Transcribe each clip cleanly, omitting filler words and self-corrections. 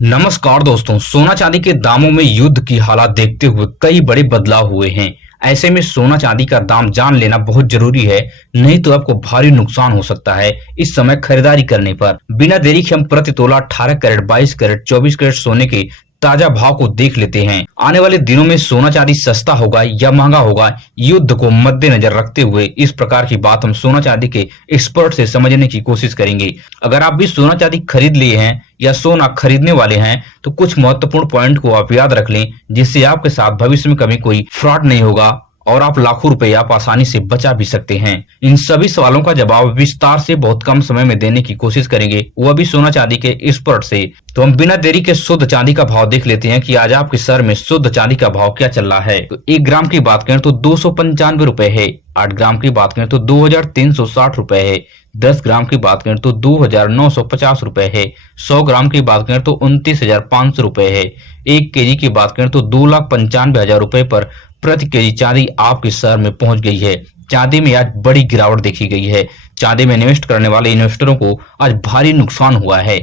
नमस्कार दोस्तों, सोना चांदी के दामों में युद्ध की हालात देखते हुए कई बड़े बदलाव हुए हैं। ऐसे में सोना चांदी का दाम जान लेना बहुत जरूरी है, नहीं तो आपको भारी नुकसान हो सकता है इस समय खरीदारी करने पर। बिना देरी के हम प्रति तोला 18 कैरेट, 22 कैरेट, 24 कैरेट सोने के ताजा भाव को देख लेते हैं। आने वाले दिनों में सोना चांदी सस्ता होगा या महंगा होगा, युद्ध को मद्देनजर रखते हुए इस प्रकार की बात हम सोना चांदी के एक्सपर्ट से समझने की कोशिश करेंगे। अगर आप भी सोना चांदी खरीद लिए हैं या सोना खरीदने वाले हैं तो कुछ महत्वपूर्ण पॉइंट को आप याद रख लें, जिससे आपके साथ भविष्य में कभी कोई फ्रॉड नहीं होगा और आप लाखों रुपए आप आसानी से बचा भी सकते हैं। इन सभी सवालों का जवाब विस्तार से बहुत कम समय में देने की कोशिश करेंगे, वो भी सोना चांदी के एक्सपर्ट से। तो हम बिना देरी के शुद्ध चांदी का भाव देख लेते हैं कि आज आपके शहर में शुद्ध चांदी का भाव क्या चल रहा है। तो 1 ग्राम की बात करें तो 295 रुपए है। 8 ग्राम की बात करें तो 2360 रुपए है। 10 ग्राम की बात करें तो 2950 रुपए है। 100 ग्राम की बात करें तो 29,500 रुपए है। 1 केजी की बात करें तो 2,95,000 रुपए पर प्रति केजी चांदी आपके शहर में पहुंच गई है। चांदी में आज बड़ी गिरावट देखी गई है। चांदी में इन्वेस्ट करने वाले इन्वेस्टरों को आज भारी नुकसान हुआ है।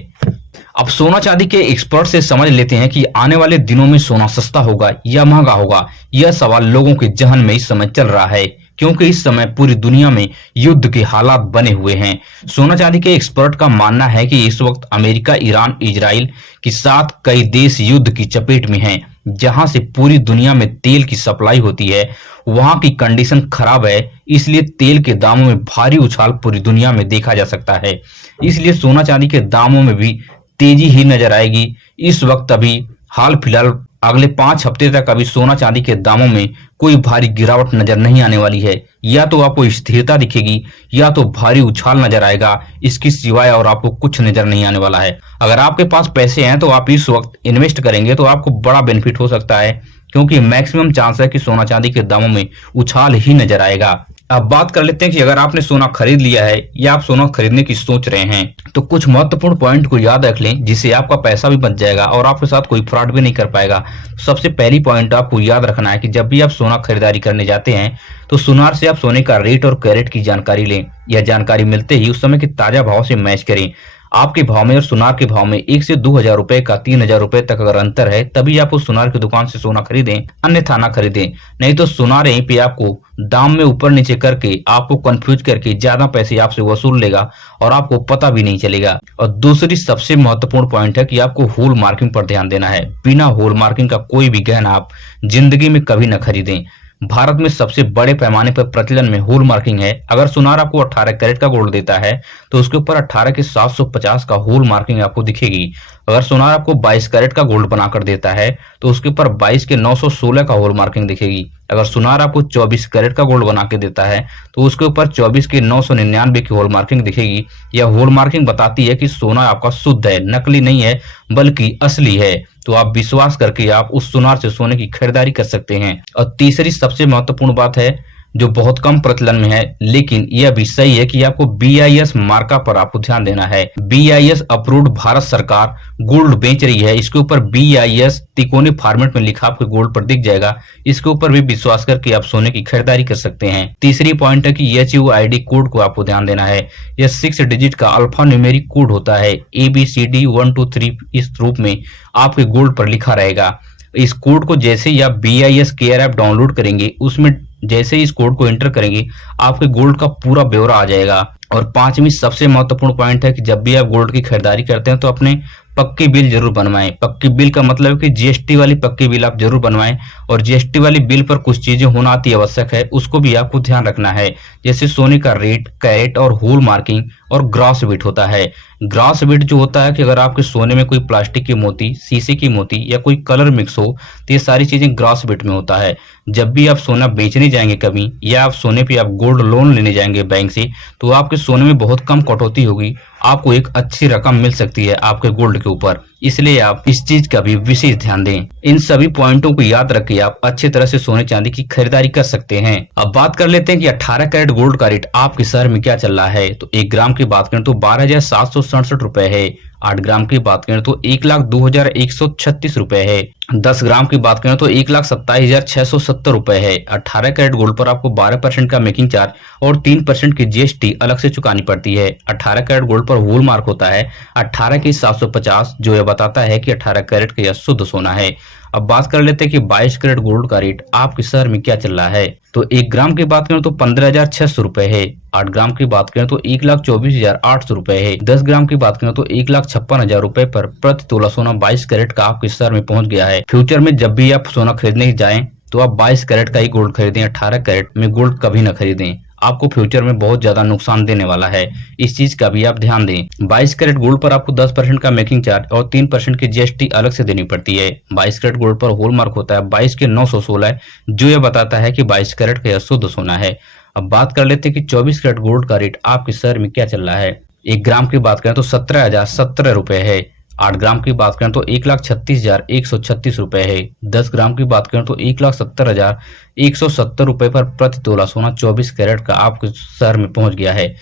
अब सोना चांदी के एक्सपर्ट से समझ लेते हैं कि आने वाले दिनों में सोना सस्ता होगा या महंगा होगा। यह सवाल लोगों के जहन में इस समय चल रहा है, क्योंकि इस समय पूरी दुनिया में युद्ध के हालात बने हुए हैं। सोना चांदी के एक्सपर्ट का मानना है कि इस वक्त अमेरिका, ईरान, इजराइल के साथ कई देश युद्ध की चपेट में हैं। जहां से पूरी दुनिया में तेल की सप्लाई होती है, वहां की कंडीशन खराब है, इसलिए तेल के दामों में भारी उछाल पूरी दुनिया में देखा जा सकता है। इसलिए सोना चांदी के दामों में भी तेजी ही नजर आएगी। इस वक्त अभी हाल फिलहाल अगले 5 हफ्ते तक अभी सोना चांदी के दामों में कोई भारी गिरावट नजर नहीं आने वाली है। या तो आपको स्थिरता दिखेगी या तो भारी उछाल नजर आएगा, इसकी सिवाय और आपको कुछ नजर नहीं आने वाला है। अगर आपके पास पैसे हैं तो आप इस वक्त इन्वेस्ट करेंगे तो आपको बड़ा बेनिफिट हो सकता है, क्योंकि मैक्सिमम चांस है कि सोना चांदी के दामों में उछाल ही नजर आएगा। अब बात कर लेते हैं कि अगर आपने सोना खरीद लिया है या आप सोना खरीदने की सोच रहे हैं तो कुछ महत्वपूर्ण पॉइंट को याद रख लें, जिससे आपका पैसा भी बच जाएगा और आपके साथ कोई फ्रॉड भी नहीं कर पाएगा। सबसे पहली पॉइंट आपको याद रखना है कि जब भी आप सोना खरीदारी करने जाते हैं तो सुनार से आप सोने का रेट और कैरेट की जानकारी लें। यह जानकारी मिलते ही उस समय के ताजा भाव से मैच करें। आपके भाव में और सुनार के भाव में 1 से 2,000 रुपए का 3,000 रुपए तक अगर अंतर है, तभी आप उस सुनार की दुकान से सोना खरीदें, अन्यथा ना खरीदें। नहीं तो सुनार यहीं पे आपको दाम में ऊपर नीचे करके आपको कंफ्यूज करके ज्यादा पैसे आपसे वसूल लेगा और आपको पता भी नहीं चलेगा। और दूसरी सबसे महत्वपूर्ण पॉइंट है कि आपको होल मार्किंग पर ध्यान देना है। बिना होल मार्किंग का कोई भी गहना आप जिंदगी में कभी न खरीदें। भारत में सबसे बड़े पैमाने पर प्रचलन में होल मार्किंग है। अगर सुनार आपको 18 कैरेट का गोल्ड देता है तो उसके ऊपर 18 के 750 का होल मार्किंग आपको दिखेगी। अगर सुनार आपको 22 कैरेट का गोल्ड बनाकर देता है तो उसके ऊपर 22 के 916 का होल मार्किंग दिखेगी। अगर सुनार आपको 24 कैरेट का गोल्ड बना के देता है तो उसके ऊपर 24 के 999 की होल मार्किंग दिखेगी। यह होल मार्किंग बताती है कि सोना आपका शुद्ध है, नकली नहीं है बल्कि असली है। तो आप विश्वास करके आप उस सुनार से सोने की खरीदारी कर सकते हैं। और तीसरी सबसे महत्वपूर्ण बात है जो बहुत कम प्रचलन में है, लेकिन यह भी सही है कि आपको BIS मार्का पर आपको ध्यान देना है। BIS अप्रूव्ड भारत सरकार गोल्ड बेच रही है। इसके ऊपर BIS तिकोने फॉर्मेट में लिखा आपके गोल्ड पर दिख जाएगा। इसके ऊपर भी विश्वास करके आप सोने की खरीदारी कर सकते हैं। तीसरी पॉइंट है कि HUID कोड को आपको ध्यान देना है। यह 6 डिजिट का अल्फा न्यूमेरिक कोड होता है। ABCD 1 2 3 इस रूप में आपके गोल्ड पर लिखा रहेगा। इस कोड को जैसे ही आप BIS केयर ऐप डाउनलोड करेंगे, उसमें जैसे ही इस कोड को एंटर करेंगे आपके गोल्ड का पूरा ब्यौरा आ जाएगा। और पांचवी सबसे महत्वपूर्ण पॉइंट है कि जब भी आप गोल्ड की खरीदारी करते हैं तो अपने पक्की बिल जरूर बनवाएं। पक्की बिल का मतलब है कि GST वाली पक्की बिल आप जरूर बनवाएं। और GST वाली बिल पर कुछ चीजें होना अति आवश्यक है, उसको भी आपको ध्यान रखना है। जैसे सोने का रेट, कैरेट और होल मार्किंग और ग्रॉस वेट होता है। ग्रॉस वेट जो होता है कि अगर आपके सोने में कोई प्लास्टिक की मोती, शीशे की मोती या कोई कलर मिक्स हो तो ये सारी चीजें ग्रॉस वेट में होता है। जब भी आप सोना बेचने जाएंगे कभी, या आप सोने पे आप गोल्ड लोन लेने जाएंगे बैंक से, तो आपके सोने में बहुत कम कटौती होगी। आपको एक अच्छी रकम मिल सकती है आपके गोल्ड के ऊपर, इसलिए आप इस चीज का भी विशेष ध्यान दें। इन सभी पॉइंटों को याद रख के आप अच्छी तरह से सोने चांदी की खरीदारी कर सकते हैं। अब बात कर लेते हैं कि 18 कैरेट गोल्ड का रेट आपके शहर में क्या चल रहा है। तो 1 ग्राम की बात करें तो 12,767 रुपए है। 8 ग्राम की बात करें तो 1,02,136 रुपए है। 10 ग्राम की बात करें तो 1,27,670 रुपए है। 18 कैरेट गोल्ड पर आपको 12% का मेकिंग चार्ज और 3% की GST अलग से चुकानी पड़ती है। 18 कैरेट गोल्ड पर पर हॉलमार्क होता है 18 की 750, जो यह बताता है कि 18 कैरेट का यह शुद्ध सोना है। अब बात कर लेते हैं कि 22 कैरेट गोल्ड का रेट आपके शहर में क्या चल रहा है। तो 1 ग्राम की बात करें तो 15,600 रुपए है। 8 ग्राम की बात करें तो 1,24,800 रुपए है। 10 ग्राम की बात करें तो 1,56,000 रुपए पर प्रति तोला सोना 22 कैरेट का आपके शहर में पहुंच गया है। फ्यूचर में जब भी आप सोना खरीदने जाएं तो आप 22 कैरेट का ही गोल्ड खरीदें, 18 कैरेट में गोल्ड कभी न खरीदें। आपको फ्यूचर में बहुत ज्यादा नुकसान देने वाला है, इस चीज का भी आप ध्यान दें। 22 कैरेट गोल्ड पर आपको 10% का मेकिंग चार्ज और 3% की जीएसटी अलग से देनी पड़ती है। 22 कैरेट गोल्ड पर हॉलमार्क होता है 22 के 916, जो यह बताता है कि 22 कैरेट का यह शुद्ध सोना है। अब बात कर लेते हैं कि 24 कैरेट गोल्ड का रेट आपके शहर में क्या चल रहा है। 1 ग्राम की बात करें तो 17,017 रुपए है। 8 ग्राम की बात करें तो 1,36,136 रुपए है। 10 ग्राम की बात करें तो 1,70,170 रुपए पर प्रति तोला सोना 24 कैरेट का आपके शहर में पहुंच गया है।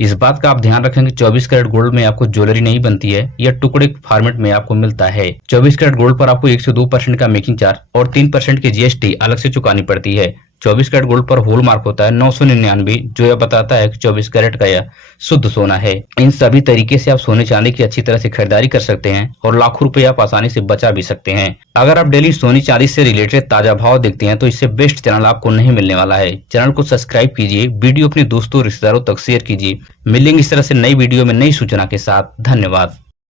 इस बात का आप ध्यान रखें कि 24 कैरेट गोल्ड में आपको ज्वेलरी नहीं बनती है, यह टुकड़े फॉर्मेट में आपको मिलता है। 24 कैरेट गोल्ड पर आपको 1 से 2% का मेकिंग चार्ज और 3% की जीएसटी अलग से चुकानी पड़ती है। 24 कैरेट गोल्ड पर हॉलमार्क होता है 999, जो यह बताता है कि 24 कैरेट का यह शुद्ध सोना है। इन सभी तरीके से आप सोने चांदी की अच्छी तरह से खरीदारी कर सकते हैं और लाखों रुपए आप आसानी से बचा भी सकते हैं। अगर आप डेली सोने चांदी से रिलेटेड ताजा भाव देखते हैं तो इससे बेस्ट चैनल आपको नहीं मिलने वाला है। चैनल को सब्सक्राइब कीजिए, वीडियो अपने दोस्तों रिश्तेदारों तक शेयर कीजिए। मिलेंगे इस तरह से नई वीडियो में नई सूचना के साथ। धन्यवाद।